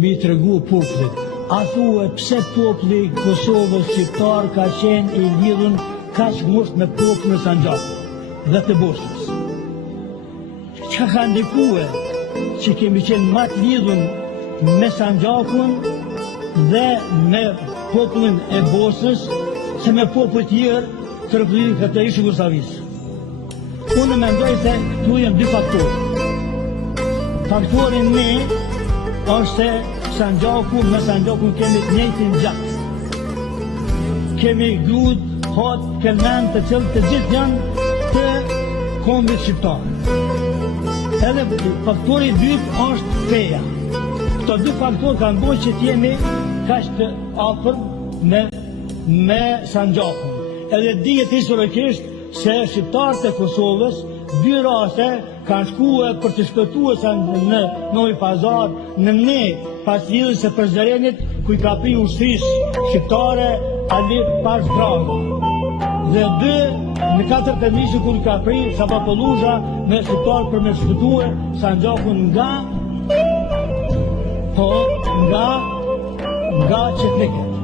mi tregu popullit. A thua pse populli Kosovës shqiptar ka qenë i lidhur kaq ngushtë me popullin e Sanxhakut dhe të Bosnës. Çka ka ndikuar që kemi qenë më të lidhur me Sanxhakun dhe me popullin e Bosnës se me popull tjerë të Republikës së Jugosllavisë. Unë mendoj se këtu janë dy faktorë. Faktori një është se me Sanxhakun kemi të njëjtin gjak. Kemi grud, hot, kelmen të cilët të gjithë janë të kombit shqiptar. Edhe faktori i dytë është feja. Këto dy faktorë kanë bërë që t'jemi kaq të afër me Sanxhakun. Edhe dihet historikisht se shqiptarët e Kosovës dy raste kanë shkuar për të shpëtuar në Novi Pazar në ne pas lidhjes së Prizrenit ku i ka pri ushtrisë shqiptare Ali Pash Drago. Dhe dy në 4 miqë kur i ka pri Sapapollusha me shqiptar për me shpëtuar Sanxhakun nga çetniket.